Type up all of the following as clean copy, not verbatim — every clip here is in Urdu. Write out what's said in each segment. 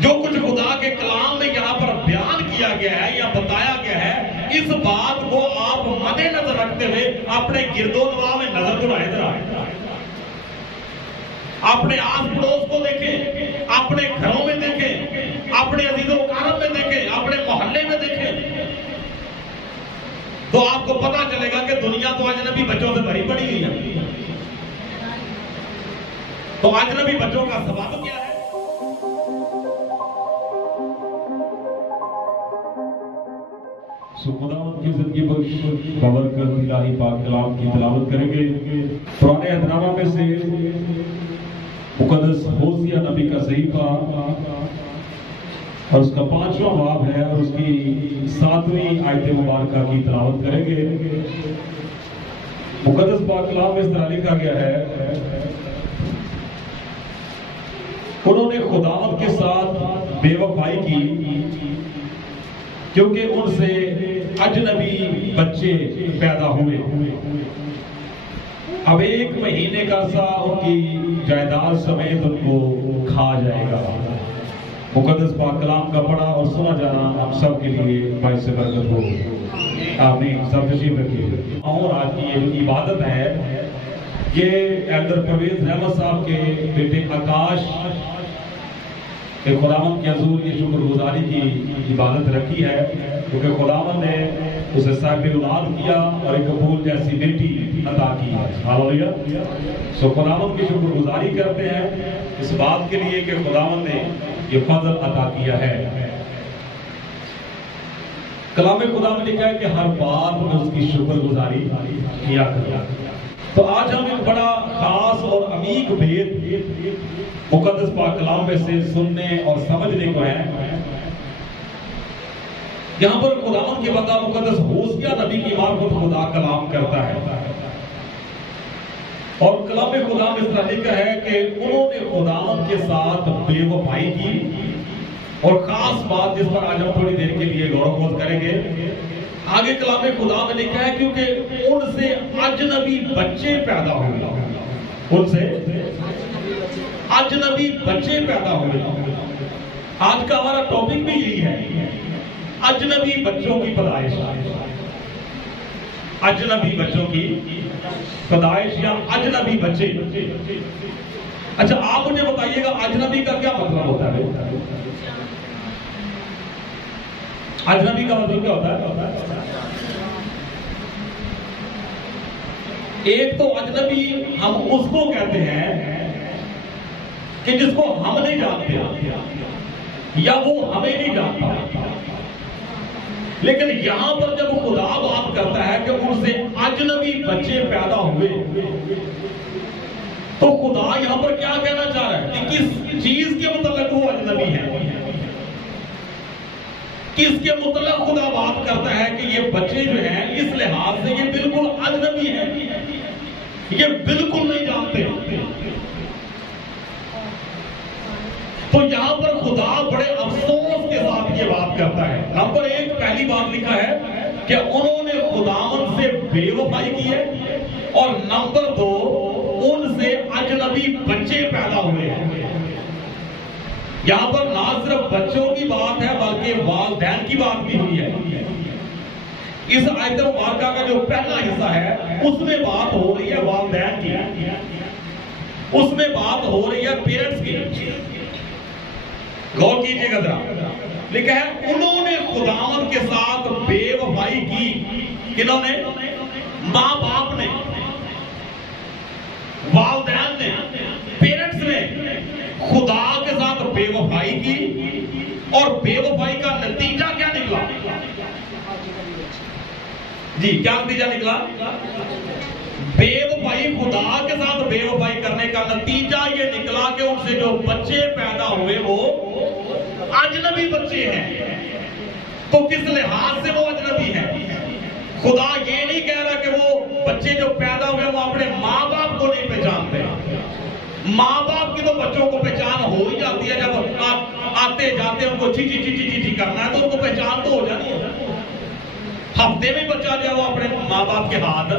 جو کچھ خدا کے کلام میں یہاں پر بیان کیا گیا ہے یا بتایا گیا ہے، اس بات کو آپ مد نظر رکھتے ہوئے اپنے گرد و نواح میں نظر دوڑائیں ذرا، اپنے آس پڑوس کو دیکھیں، اپنے گھروں میں دیکھیں، اپنے عزیز و اقارب میں دیکھیں، اپنے محلے میں دیکھیں، تو آپ کو پتا چلے گا کہ دنیا تو اجنبی بچوں سے بھری پڑی ہوئی ہے۔ تو اجنبی بچوں کا سبب کیا ہے؟ خداوند کی زندگی پر بابرکت الہی پاک کلام کی تلاوت کریں گے۔ پرانے عہد نامہ میں سے مقدس ہوسیہ نبی کا صحیفہ اور اس کا 5واں باب ہے اور اس کی 7ویں آیت مبارکہ کی تلاوت کریں گے۔ مقدس پاک کلام میں اس طرح لکھا گیا ہے، انہوں نے خداوند کے ساتھ بے وفائی کی کیونکہ ان سے اجنبی بچے پیدا ہوئے۔ اب 1 مہینے کا عرصہ ان کی جائیداد سمیت ان کو کھا جائے گا۔ مقدس پاک کلام کا پڑھا اور سنا جانا ہم سب کے لیے باعث برکت ہو۔ آمین۔ سب تشریف رکھیے۔ اور آج کی یہ عبادت ہے، یہ ایلڈر پرویز احمد صاحب کے بیٹے آکاش کہ خداوند کے حضور یہ شکر گزاری کی عبادت رکھی ہے کیونکہ خداوند نے اسے صاحب اولاد کیا اور ایک قبول جیسی بیٹی عطا کی ہے۔ ہاللیلویہ۔ سو خداوند کی شکر گزاری کرتے ہیں اس بات کے لیے کہ خداوند نے یہ فضل عطا کیا ہے۔ کلام خدا میں لکھا ہے کہ ہر بات میں اس کی شکر گزاری کیا کرو۔ تو آج ہم ایک بڑا خاص اور عمیق بھید مقدس پاک کلام میں سے سننے اور سمجھنے کو ہے۔ یہاں پر خداوند کے بندہ مقدس ہوسیہ نبی کی معرفت خدا کلام کرتا ہے اور کلام خدا میں اس طرح لکھا ہے کہ انہوں نے خداوند کے ساتھ بے وفائی کی، اور خاص بات جس پر آج ہم تھوڑی دیر کے لیے غور و خوض کریں گے، آگے کلام خدا میں لکھا ہے کیونکہ ان سے اجنبی بچے پیدا ہوئے، ان سے اجنبی بچے پیدا ہوئے۔ آج کا ہمارا ٹاپک بھی یہی ہے، اجنبی بچوں کی پیدائش، اجنبی بچوں کی پیدائش یا اجنبی بچے۔ اچھا آپ مجھے بتائیے گا اجنبی کا کیا مطلب ہوتا ہے؟ اجنبی کا مطلب کیا ہوتا ہے؟ ایک تو اجنبی ہم اس کو کہتے ہیں کہ جس کو ہم نہیں جانتے یا وہ ہمیں نہیں جانتا، لیکن یہاں پر جب خدا بات کرتا ہے کہ ان سے اجنبی بچے پیدا ہوئے، تو خدا یہاں پر کیا کہنا چاہ رہا ہے کہ کس چیز کے متعلق وہ اجنبی ہے؟ کس کے متعلق خدا بات کرتا ہے کہ یہ بچے جو ہیں اس لحاظ سے یہ بالکل اجنبی ہیں، یہ بالکل نہیں جانتے۔ تو یہاں پر خدا بڑے افسوس کے ساتھ یہ بات کرتا ہے۔ نمبر 1 پہلی بات لکھا ہے کہ انہوں نے خداوند سے بے وفائی کی ہے، اور نمبر 2 ان سے اجنبی بچے پیدا ہوئے ہیں۔ یہاں پر نہ صرف بچوں کی بات ہے بلکہ والدین کی بات بھی ہوئی ہے۔ اس آیت مبارکہ کا جو پہلا حصہ ہے اس میں بات ہو رہی ہے والدین کی، اس میں بات ہو رہی ہے پیرنٹس کی۔ غور کیجئے گا ذرا، لکھا ہے انہوں نے خداوند کے ساتھ بے وفائی کی۔ کنہوں نے؟ ماں باپ نے، والدین نے، پیرنٹس نے خدا کے ساتھ بے وفائی کی، اور بے وفائی کا نتیجہ کیا نکلا؟ جی کیا نتیجہ نکلا؟ بے وفائی، خدا کے ساتھ بے وفائی کرنے کا نتیجہ یہ نکلا کہ ان سے جو بچے پیدا ہوئے وہ اجنبی بچے ہیں۔ تو کس لحاظ سے وہ اجنبی ہیں؟ خدا یہ نہیں کہہ رہا کہ وہ بچے جو پیدا ہوئے وہ اپنے ماں باپ کو نہیں پہچانتے۔ ماں باپ کی تو بچوں کو پہچان ہو ہی جاتی ہے، جب آتے جاتے ان کو چی چی چی چی چی کرنا ہے تو ان کو پہچان تو ہو جانی ہے۔ ہفتے میں بچہ جو ہے وہ اپنے ماں باپ کے ہاتھ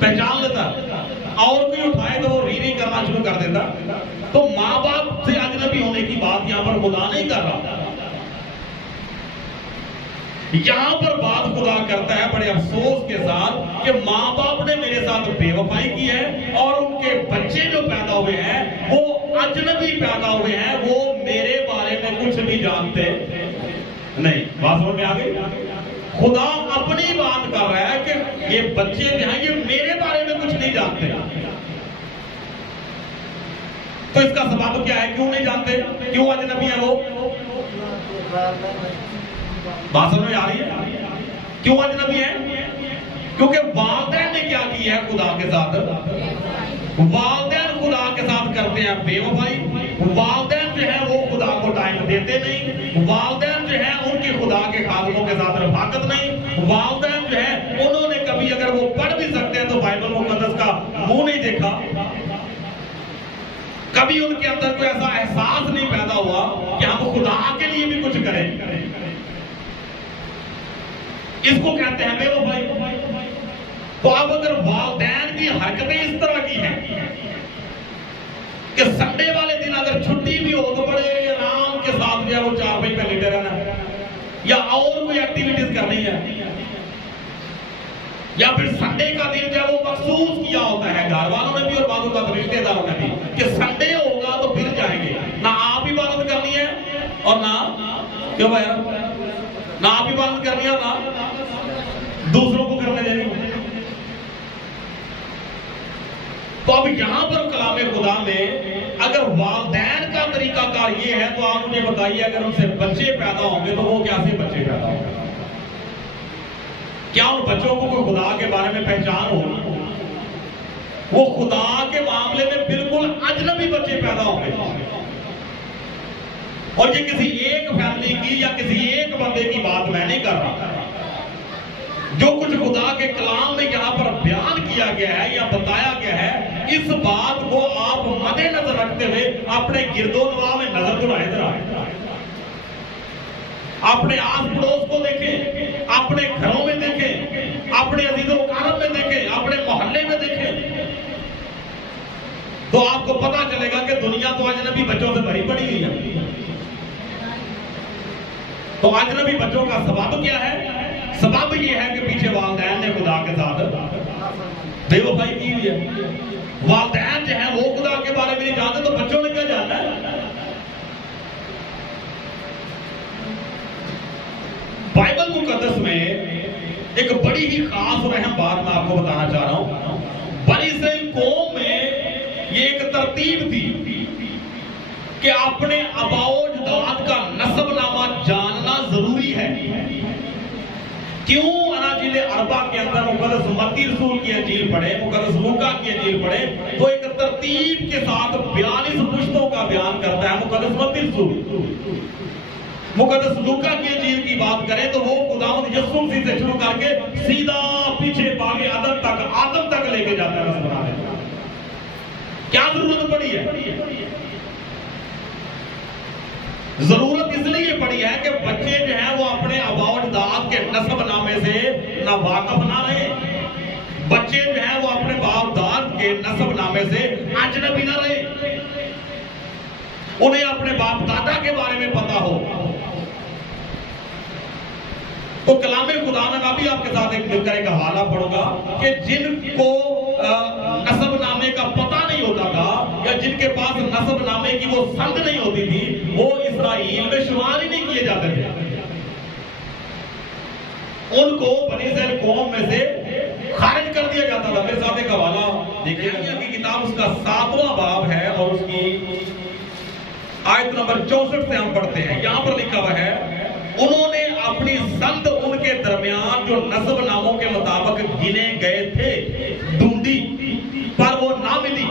پہچان لیتا، اور کوئی اٹھائے تو وہ ری ری کرنا شروع کر دیتا۔ تو ماں باپ سے اجنبی ہونے کی بات بات یہاں پر خدا نہیں کر رہا. یہاں پر بات خدا کرتا ہے بڑے افسوس کے ساتھ کہ ماں باپ نے میرے ساتھ بے وفائی کی ہے اور ان کے بچے جو پیدا ہوئے ہیں وہ اجنبی پیدا ہوئے ہیں, وہ میرے بارے میں کچھ نہیں جانتے. نہیں, بات سمجھ میں آ گئی. خدا اپنی بات کر رہا ہے کہ یہ بچے جو ہیں یہ میرے بارے میں کچھ نہیں جانتے. تو اس کا سبب کیا ہے, کیوں نہیں جانتے, کیوں اجنبی ہیں وہ؟ بات سمجھ میں آ رہی ہے؟ کیوں اجنبی ہیں؟ کیونکہ والدین نے کیا کیا ہے خدا کے ساتھ, والدین خدا کے ساتھ کرتے ہیں بے وفائی. والدین جو ہے وہ خدا کو ٹائم دیتے نہیں. والدین جو ہے ان کی خدا کے خادموں کے ساتھ رفاقت نہیں. والدین جو ہے انہوں نے کبھی اگر وہ پڑھ بھی سکتے ہیں تو بائبل مقدس کا منہ نہیں دیکھا. کبھی ان کے اندر کوئی ایسا احساس نہیں پیدا ہوا کہ ہم خدا کے لیے بھی کچھ کریں. اس کو کہتے ہیں بے وفائی. تو اب اگر والدین کی حرکتیں اس طرح کی ہیں کہ سنڈے والے دن اگر چھٹی بھی ہو تو بڑے آرام کے ساتھ جو ہے وہ چارپائی پہ لیٹے رہنا یا اور کوئی ایکٹیویٹیز کرنی ہے, یا پھر سنڈے کا دن جو ہے وہ مخصوص کیا ہوتا ہے گھر والوں نے بھی اور بعضوں کا رشتے داروں نے بھی کہ سنڈے ہوگا تو پھر جائیں گے. نہ آپ عبادت کرنی ہے اور نہ کیوں بھائی نہ آپ عبادت کرنی ہے اور نہ دوسروں کو کرنے دینی. تو اب یہاں پر کلام خدا میں اگر والدین کا طریقہ کار یہ ہے تو آپ مجھے بتائیے اگر ان سے بچے پیدا ہوں گے تو وہ کیسے بچے پیدا ہوں گے؟ کیا ان بچوں کو کوئی خدا کے بارے میں پہچان ہوگی؟ وہ خدا کے معاملے میں بالکل اجنبی بچے پیدا ہوں گے. اور یہ کسی ایک فیملی کی یا کسی ایک بندے کی بات میں نہیں کر رہا. جو کچھ خدا کے کلام میں یہاں پر بیان کیا گیا ہے یا بتایا گیا ہے, اس بات کو آپ مد نظر رکھتے ہوئے اپنے گرد و نواح میں نظر دلائیں ذرا. اپنے آس پڑوس کو دیکھیں, اپنے گھروں میں دیکھیں, اپنے عزیز و اقارب میں دیکھیں, اپنے محلے میں دیکھیں, تو آپ کو پتا چلے گا کہ دنیا تو اجنبی بچوں سے بھری پڑی ہوئی ہے. تو اجنبی بچوں کا سبب کیا ہے؟ سبب یہ ہے کہ پیچھے والدین نے خدا کے ساتھ بے وفائی کی ہوئی ہے. والدین جو ہیں وہ خدا کے بارے میں نہیں جانتے تو بچوں نے کیا جاننا ہے؟ بائبل مقدس میں ایک بڑی ہی خاص اور اہم بات میں آپ کو بتانا چاہ رہا ہوں. بنی اسرائیل قوم میں یہ ایک ترتیب تھی کہ اپنے آباء و اجداد کا نسب نامہ جاننا ضروری ہے. کیوں؟ اناجیل اربع کے اندر مقدس متی رسول کی انجیل پڑھے, مقدس لوکا کی انجیل پڑھے تو ایک ترتیب کے ساتھ 42 پشتوں کا بیان کرتا ہے مقدس متی رسول. مقدس لوکا کی انجیل کی بات کریں تو وہ خداوند یسوع مسیح سے شروع کر کے سیدھا پیچھے باغ آدم تک لے کے جاتا ہے. کیا ضرورت پڑی ہے؟ ضرورت اس لیے پڑی ہے کہ بچے جو ہیں وہ اپنے آباء و اجداد کے نسب نامے سے نہ واقف نہ رہے. بچے جو ہیں وہ اپنے باپ داد کے نسب نامے سے اجنبی نہ رہے. انہیں اپنے باپ دادا کے بارے میں پتا ہو. تو کلام خدا میں بھی آپ کے ساتھ ایک حوالہ پڑھوں گا کہ جن کو نسب نامے کا پتہ نہیں ہوتا تھا یا جن کے پاس نسب نامے کی وہ سند نہیں ہوتی تھی وہ اسرائیل میں شمار ہی نہیں کیے جاتے تھے. ان کو بنی اسرائیل قوم میں سے خارج کر دیا جاتا تھا. میرے ساتھ ایک حوالہ دیکھیے کی کتاب اس کا 7واں باب ہے اور اس کی آیت نمبر 64 سے ہم پڑھتے ہیں. یہاں پر لکھا ہوا ہے انہوں نے اپنی سند ان کے درمیان جو نسب ناموں کے مطابق گنے گئے تھے ڈھونڈی پر وہ نہ ملی,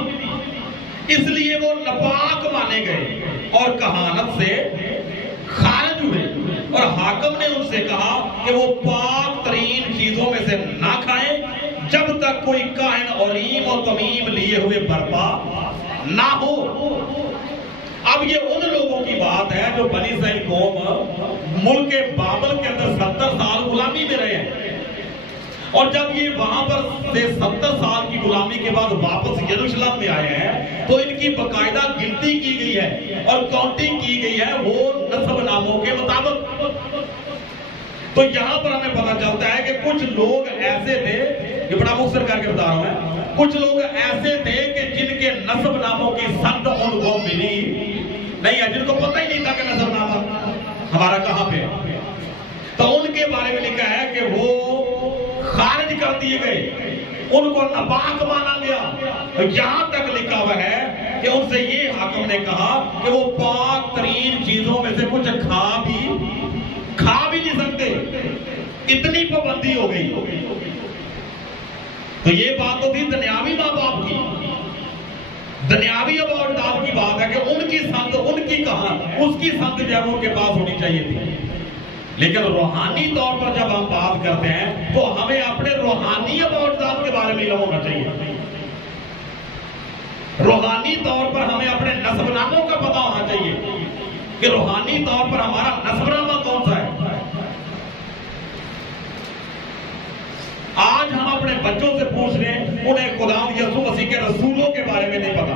اس لیے وہ ناپاک مانے گئے اور کہانت سے خارج ہوئے. اور حاکم نے ان سے کہا کہ وہ پاک ترین چیزوں میں سے نہ کھائیں جب تک کوئی کاہن اوریم اور تمیم لیے ہوئے برپا نہ ہو. اب یہ ان لوگوں کی بات ہے جو بنی اسرائیل قوم ملک بابل کے اندر 70 سال غلامی میں رہے ہیں. اور جب یہ وہاں پر سے 70 سال کی غلامی کے بعد واپس یروشلم میں آئے ہیں تو ان کی باقاعدہ گنتی کی گئی ہے اور کاؤنٹنگ کی گئی ہے وہ نسب ناموں کے مطابق. تو یہاں پر ہمیں پتہ چلتا ہے کہ کچھ لوگ ایسے تھے, یہ بڑا مختصر کر کے بتا رہا ہوں میں, کچھ لوگ ایسے تھے کہ جن کے نسب ناموں کی سند ان کو ملی نہیں ہے, جن کو پتہ ہی نہیں تھا کہ نسب نامہ ہمارا کہاں پہ ہے. تو ان کے بارے میں لکھا ہے کہ وہ خارج کر دیے گئے, ان کو ناپاک مانا گیا. یہاں تک لکھا ہوا ہے کہ ان سے یہ حاکم نے کہا کہ وہ پاک ترین چیزوں میں سے کچھ کھا بھی نہیں سکتے, اتنی پابندی ہو گئی. تو یہ بات تو تھی دنیاوی ماں باپ کی, دنیاوی اب اجداد کی بات ہے کہ ان کی سند, ان کی کہاں, اس کی سند جو ہے وہ ان کے پاس ہونی چاہیے تھی. لیکن روحانی طور پر جب ہم بات کرتے ہیں تو ہمیں اپنے روحانی اب اجداد کے بارے میں علم ہونا چاہیے. روحانی طور پر ہمیں اپنے نسب ناموں کا پتہ ہونا چاہیے کہ روحانی طور پر ہمارا نسب نامہ کون سا ہے. آج ہم اپنے بچوں سے پوچھ رہے ہیں, انہیں خدا یسوع مسیح کے رسولوں کے بارے میں نہیں پتا.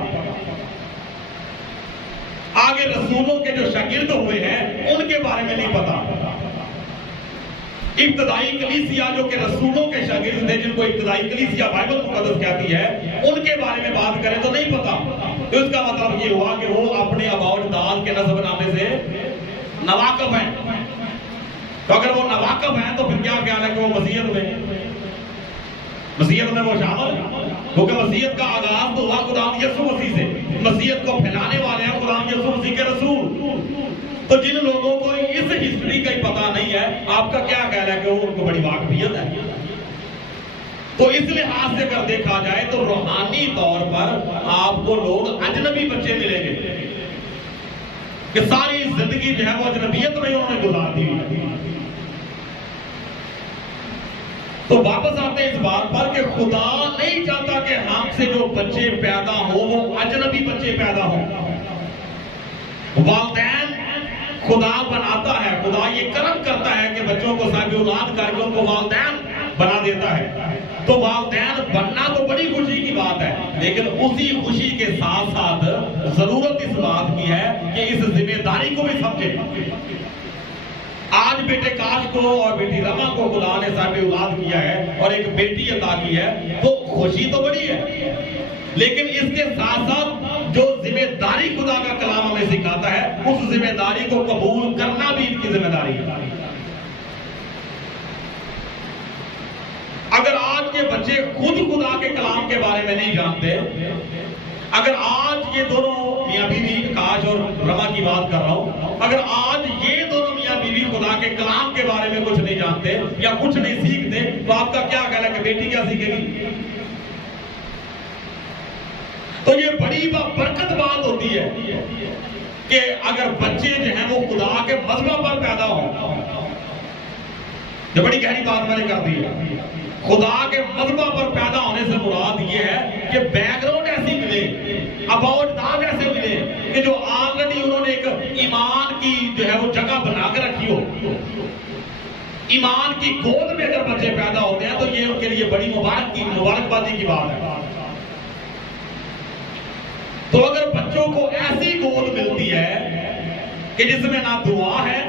آگے رسولوں کے جو شاگرد ہوئے ہیں ان کے بارے میں نہیں پتا. ابتدائی کلیسیا جو کہ رسولوں کے شاگرد تھے, جن کو ابتدائی کلیسیا بائبل مقدس کہتی ہے, ان کے بارے میں بات کریں تو نہیں پتا. تو اس کا مطلب یہ ہوا کہ وہ اپنے آباء و اجداد کے نسب نامے سے ناواقف ہیں. تو اگر وہ ناواقف ہیں تو پھر کیا خیال ہے کہ وہ مسیحیت میں وہ شامل ہیں, کیونکہ مسیحیت کا آغاز تو ہوا خدا یسوع مسیح سے. مسیحیت کو پھیلانے والے ہیں خدا یسوع مسیح کے رسول. تو جن لوگوں کو اس ہسٹری کا ہی پتہ نہیں ہے, آپ کا کیا خیال ہے کہ وہ ان کو بڑی واقفیت ہے. تو اس لحاظ سے اگر دیکھا جائے تو روحانی طور پر آپ کو لوگ اجنبی بچے ملیں گے کہ ساری زندگی جو ہے وہ اجنبیت میں انہوں نے گزار دی. تو واپس آتے ہیں اس بات پر کہ خدا نہیں چاہتا کہ ہم سے جو بچے پیدا ہوں وہ اجنبی بچے پیدا ہوں. والدین خدا بناتا ہے, خدا یہ کرم کرتا ہے کہ بچوں کو صاحب اولاد کر کے ان کو والدین بنا دیتا ہے. تو والدین بننا تو بڑی خوشی کی بات ہے, لیکن اسی خوشی کے ساتھ ساتھ ضرورت اس بات کی ہے کہ اس ذمہ داری کو بھی سمجھے. آج بیٹے کاش کو اور بیٹی رما کو خدا نے صاحب اولاد کیا ہے اور ایک بیٹی عطا کی ہے, تو خوشی تو بڑی ہے, لیکن اس کے ساتھ ساتھ جو ذمہ داری خدا کا کلام ہمیں سکھاتا ہے اس ذمہ داری کو قبول کرنا بھی ان کی ذمہ داری ہے. اگر آج کے بچے خود خدا کے کلام کے بارے میں نہیں جانتے, اگر آج یہ دونوں میاں بیوی کاش اور رما کی بات کر رہا ہوں, اگر آج یہ دونوں میاں بیوی خدا کے کلام کے بارے میں کچھ نہیں جانتے یا کچھ نہیں سیکھتے, تو آپ کا کیا خیال ہے کہ بیٹی کیا سیکھے گی؟ تو یہ بڑی برکت بات ہوتی ہے کہ اگر بچے جو ہیں وہ خدا کے مذہب پر پیدا ہوں. یہ بڑی گہری بات میں نے کر دی ہے. خدا کے مذہب پر پیدا ہونے سے مراد یہ ہے کہ بیک گراؤنڈ ایسی ملے, آباء و اجداد ایسے ملے کہ جو آلریڈی انہوں نے ایک ایمان کی جو ہے وہ جگہ بنا کے رکھی ہو. ایمان کی گود میں اگر بچے پیدا ہوتے ہیں تو یہ ان کے لیے بڑی مبارکبادی کی بات ہے. تو اگر بچوں کو ایسی گود ملتی ہے کہ جس میں نہ دعا ہے,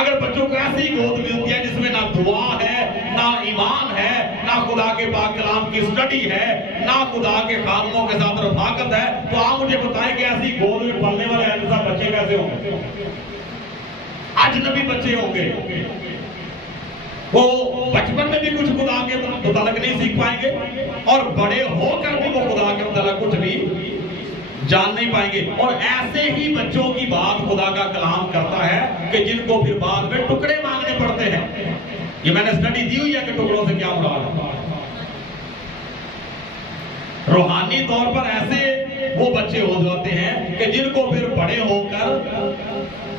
اگر بچوں کو ایسی گود ملتی ہے جس میں نہ دعا ہے, نہ ایمان ہے, نہ خدا کے پاک کلام کی سٹڈی ہے, نہ خدا کے خادموں کے ساتھ رفاقت ہے, تو آپ مجھے بتائیں کہ ایسی گود میں پلنے والے ایسا بچے کیسے ہوں گے؟ اجنبی بچے ہوں گے. وہ بچپن میں بھی کچھ خدا کے متعلق نہیں سیکھ پائیں گے اور بڑے ہو کر بھی وہ خدا کے متعلق کچھ بھی جان نہیں پائیں گے. اور ایسے ہی بچوں کی بات خدا کا کلام کرتا ہے کہ جن کو پھر بعد میں ٹکڑے مانگنے پڑتے ہیں. یہ میں نے سٹڈی دی ہوئی ہے کہ ٹکڑوں سے کیا مراد ہے. روحانی طور پر ایسے وہ بچے ہو جاتے ہیں کہ جن کو پھر بڑے ہو کر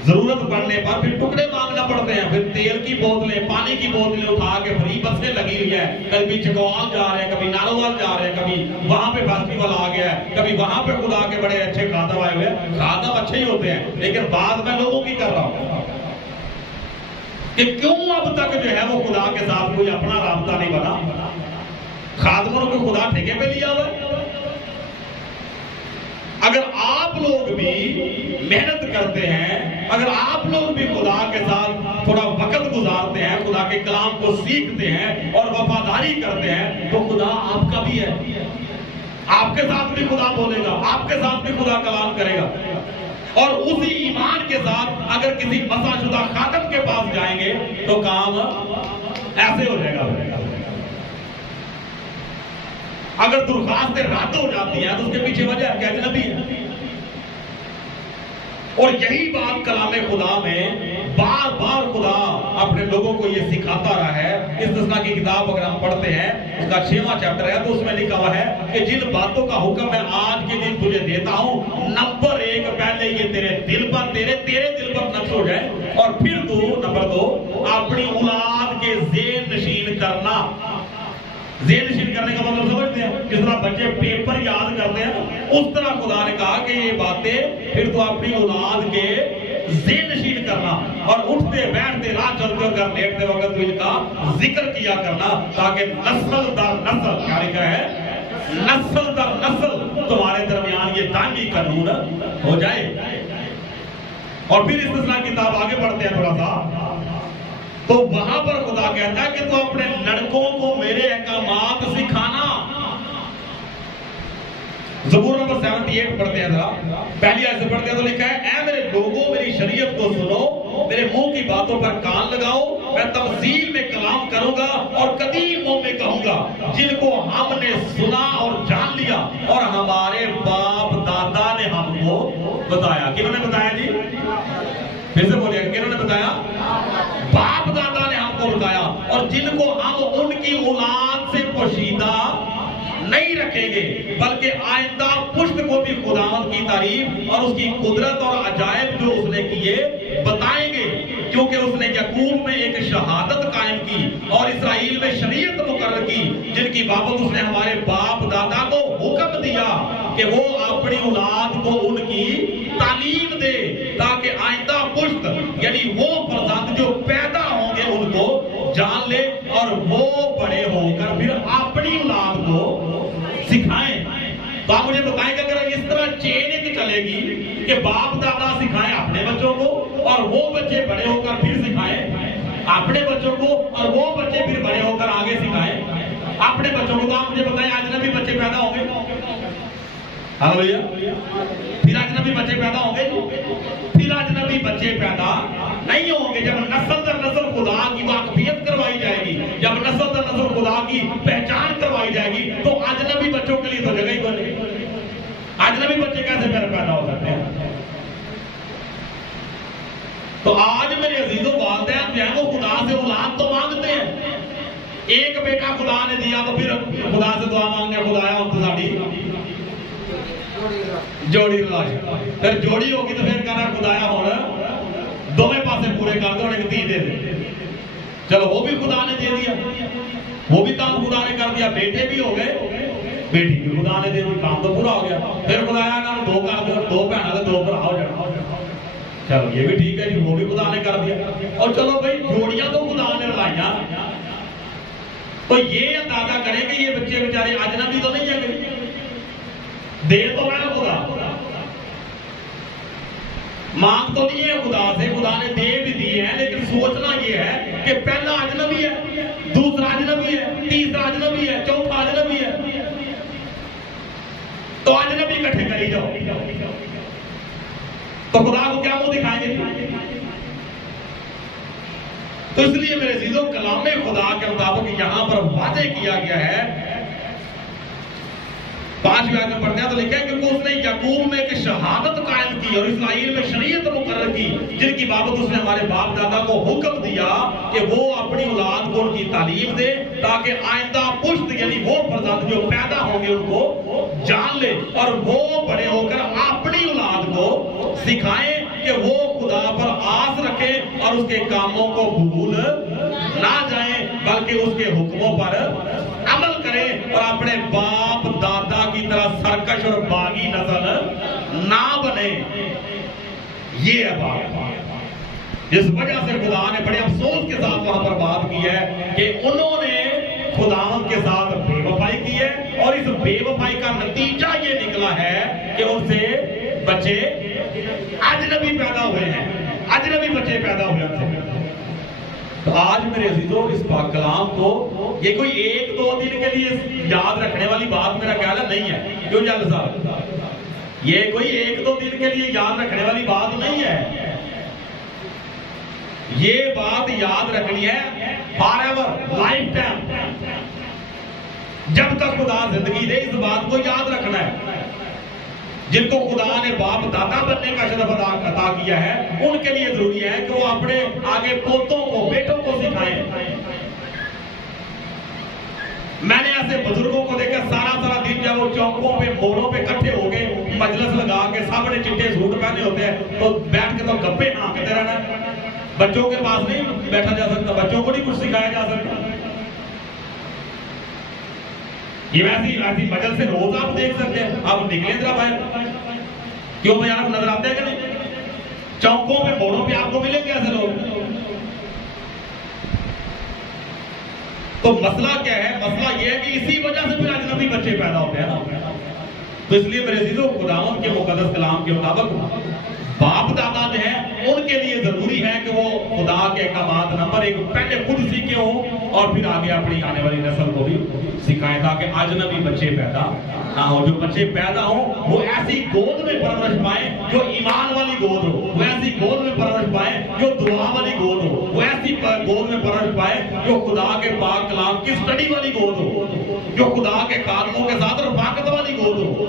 ضرورت پڑنے پر پھر ٹکڑے مانگنا پڑتے ہیں. پھر تیل کی بوتلیں, پانی کی بوتلیں اٹھا کے فری بسیں لگی ہوئی ہے, کبھی چکوال جا رہے ہیں, کبھی ناروال جا رہے ہیں, کبھی وہاں پہ فیسٹیول آ گیا ہے, کبھی وہاں پہ خدا کے بڑے اچھے خادم آئے ہوئے ہیں. خادم اچھے ہی ہوتے ہیں, لیکن بعد میں لوگوں کی کر رہا ہوں. کہ کیوں اب تک جو ہے وہ خدا کے ساتھ کوئی اپنا رابطہ نہیں بنا؟ خادموں کو خدا ٹھیکے پہ لیا ہوا ہے؟ اگر آپ لوگ بھی محنت کرتے ہیں، اگر آپ لوگ بھی خدا کے ساتھ تھوڑا وقت گزارتے ہیں، خدا کے کلام کو سیکھتے ہیں اور وفاداری کرتے ہیں، تو خدا آپ کا بھی ہے، آپ کے ساتھ بھی خدا بولے گا، آپ کے ساتھ بھی خدا کلام کرے گا۔ اور اسی ایمان کے ساتھ اگر کسی مسا شدہ خادم کے پاس جائیں گے تو کام ایسے ہو جائے گا۔ اگر درخواستیں رد ہو جاتی ہیں تو اس کے پیچھے وجہ کیا؟ اجنبی ہے۔ اور یہی بات کلام خدا میں بار بار خدا اپنے لوگوں کو یہ سکھاتا رہا ہے۔ استثنا کی کتاب اگر ہم پڑھتے ہیں، اس کا 6واں چیپٹر ہے، تو اس میں لکھا ہوا ہے کہ جن باتوں کا حکم میں آج کے دن تجھے دیتا ہوں، نمبر 1 پہلے یہ تیرے دل پر تیرے دل پر نقش ہو جائے، اور پھر تو نمبر 2 اپنی اولاد کے ذہن نشین کرنا۔ ذہن نشین کرنے کا مطلب سمجھتے ہیں؟ جس طرح بچے پیپر یاد کرتے ہیں، اس طرح خدا نے کہا کہ یہ باتیں پھر تو اپنی اولاد کے ذہن نشین کرنا، اور اٹھتے بیٹھتے راہ چلتے اور لیٹتے وقت ان کا ذکر کیا کرنا، تاکہ نسل در نسل، کیا لکھا ہے؟ نسل در نسل تمہارے درمیان یہ دائمی قانون ہو جائے۔ اور پھر استثنا کتاب آگے بڑھتے ہیں تھوڑا سا، تو وہاں پر خدا کہتا ہے کہ تو اپنے لڑکوں کو میرے احکامات سکھانا۔ زبور نمبر 78 پڑھتے ہیں ذرا، پہلی آیت سے پڑھتے ہیں تو لکھا ہے، اے میرے لوگوں میری شریعت کو سنو، میرے منہ کی باتوں پر کان لگاؤ، میں تفصیل میں کلام کروں گا اور قدیموں میں کہوں گا، جن کو ہم نے سنا اور جان لیا اور ہمارے باپ دادا نے ہم کو بتایا۔ کنہوں نے بتایا جی؟ پھر سے بولیے، کنہوں نے بتایا؟ باپ دادا نے ہم کو بتایا، اور جن کو ہم ان کی اولاد سے پوشیدہ نہیں رکھیں گے، بلکہ آئندہ پشت کو بھی خداوند کی تعریف اور اس کی قدرت اور عجائب جو اس نے کیے بتائیں گے، کیونکہ اس نے یعقوب میں ایک شہادت قائم کی اور اسرائیل میں شریعت مقرر کی، جن کی بابت اس نے ہمارے باپ دادا کو حکم دیا کہ وہ اپنی اولاد کو ان کی تعلیم دے، تاکہ آئندہ پشت یعنی وہ فرزند جو پیدا ہوں گے ان کو جان لے، اور وہ بڑے ہو کر پھر اپنی اولاد کو سکھائیں۔ تو آپ مجھے بتائیں کہ اگر اس طرح چین ایک چلے گی کہ باپ دادا سکھائیں اپنے بچوں کو، اور وہ بچے بڑے ہو کر پھر سکھائیں اپنے بچوں کو، اور وہ بچے پھر بڑے ہو کر آگے سکھائیں اپنے بچوں کو، تو آپ مجھے بتائیں اجنبی بچے پیدا ہوں گے؟ ہاللویا! پھر اجنبی بچے پیدا ہوں گے؟ پھر اجنبی بچے پیدا نہیں ہوں گے۔ جب نسل در نسل خدا کی واقفیت کروائی جائے گی، جب نسل در نسل خدا کی پہچان کروائی جائے گی، تو اجنبی بچوں کے لیے تو جگہ ہی بنے گی۔ اجنبی بچے کیسے پیدا ہو سکتے ہیں؟ تو آج میرے عزیزوں، والدین جو ہیں وہ خدا سے اولاد تو مانگتے ہیں۔ ایک بیٹا خدا نے دیا تو پھر خدا سے دعا مانگنے، خدایا ہم تو ساڑی جوڑی رلاش، پھر جوڑی ہوگی تو پھر کہنا خدایا ہونا دونوں پاسے پورے کر دو، ایک دھی دے دے۔ چلو وہ بھی خدا نے دے دیا، وہ بھی کام خدا نے کر دیا، بیٹے بھی ہو گئے، بیٹی بھی خدا نے دے دی، کام تو پورا ہو گیا۔ پھر خدایا نا 2 کر دو، 2 بہنوں سے 2 بھرا ہو جانا، چلو یہ بھی ٹھیک ہے جی، وہ بھی خدا نے کر دیا۔ اور چلو بھائی جوڑیاں تو خدا نے لائیاں، تو یہ اندازہ کریں کہ یہ بچے بیچارے اجنبی تو نہیں ہے، دے تو ہے خدا، مانگ تو نہیں ہے خدا سے، خدا نے دے بھی دیے ہیں، لیکن سوچنا یہ ہے کہ پہلا اجنبی ہے، دوسرا اجنبی ہے، تیسرا اجنبی ہے، چوتھا اجنبی ہے، تو اجنبی اکٹھے کری جاؤ، تو خدا کو کیا منہ دکھائیں گے؟ تو اس لیے میرے عزیزوں، کلام خدا کے مطابق یہاں پر واضح کیا گیا ہے۔ 5ویں آیت میں پڑھتے ہیں تو لکھا ہے کہ اس نے یعقوب میں ایک شہادت قائم کی اور اسرائیل میں شریعت مقرر کی، جن کی بابت اس نے ہمارے باپ دادا کو حکم دیا کہ وہ اپنی اولاد کو ان کی تعلیم دے، تاکہ آئندہ پشت یعنی وہ فرزند جو پیدا ہوں گے ان کو جان لے، اور وہ بڑے ہو کر اپنی اولاد کو سکھائیں کہ وہ خدا پر آس رکھے اور اس کے کاموں کو بھول نہ جائیں، بلکہ اس کے حکموں پر عمل کریں اور اپنے باپ دادا کی طرح سرکش اور باغی نسل نہ بنے۔ یہ ہے بات۔ جس وجہ سے خدا نے بڑے افسوس کے ساتھ وہاں پر بات کی ہے کہ انہوں نے خداوند کے ساتھ بے وفائی کی ہے، اور اس بے وفائی کا نتیجہ یہ نکلا ہے کہ ان سے بچے اجنبی پیدا ہوئے ہیں، اجنبی بچے پیدا ہوئے ہیں۔ تو آج میرے عزیزوں اس پاک کلام کو یہ کوئی ایک دو دن کے لیے یاد رکھنے والی بات میرا خیال ہے نہیں ہے، کیوں جلد صاحب؟ یہ کوئی ایک دو دن کے لیے یاد رکھنے والی بات نہیں ہے، یہ بات یاد رکھنی ہے فار ایور، لائف ٹائم، جب تک خدا زندگی دے اس بات کو یاد رکھنا ہے۔ جن کو خدا نے باپ دادا بننے کا شرف عطا کیا ہے ان کے لیے ضروری ہے کہ وہ اپنے آگے پوتوں کو، بیٹوں کو سکھائیں۔ میں نے ایسے بزرگوں کو دیکھا سارا دن جب وہ چوکوں پہ موڑوں پہ کٹھے ہو گئے، مجلس لگا کے سب نے چٹے سوٹ پہنے ہوتے ہیں تو بیٹھ کے تو گپے ہانکتے رہنا۔ بچوں کے پاس نہیں بیٹھا جا سکتا، بچوں کو نہیں کچھ سکھایا جا سکتا۔ یہ ویسی مجلس سے روز آپ دیکھ سکتے ہیں، آپ نکلیں ذرا باہر، کیوں بھائی آپ نظر آتے ہیں کہ نہیں؟ چوکوں پہ موڑوں پہ آپ کو ملیں گے ایسے لوگ۔ تو مسئلہ کیا ہے؟ مسئلہ یہ ہے کہ اسی وجہ سے پھر اجنبی بچے پیدا ہوتے ہیں نا۔ تو اس لیے میرے عزیزوں خداوند کے مقدس کلام کے مطابق باپ دادا جو ہیں ان کے لیے ضروری ہے کہ وہ خدا کے احکامات نمبر ایک پہلے خود سیکھے ہوں اور پھر آگے اپنی آنے والی نسل کو بھی سکھائیں، تاکہ اجنبی بچے پیدا نہ ہو۔ جو بچے پیدا ہوں وہ ایسی گود میں پرورش پائیں جو ایمان والی گود ہو، وہ ایسی گود میں پرورش پائیں جو دعا والی گود ہو، وہ ایسی گود میں پرورش پائیں جو خدا کے پاک کلام کی سٹڈی والی گود ہو، جو خدا کے قانونوں کے ساتھ رفاقت والی گود ہو۔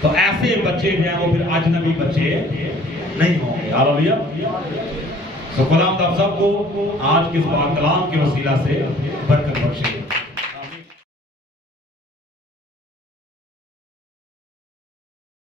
تو ایسے بچے جو ہیں وہ پھر اجنبی بچے نہیں ہوں گے۔ ہاللیلویہ۔ سو خدا آپ سب کو آج کے اس پاک کلام کے وسیلہ سے برکت بخشے۔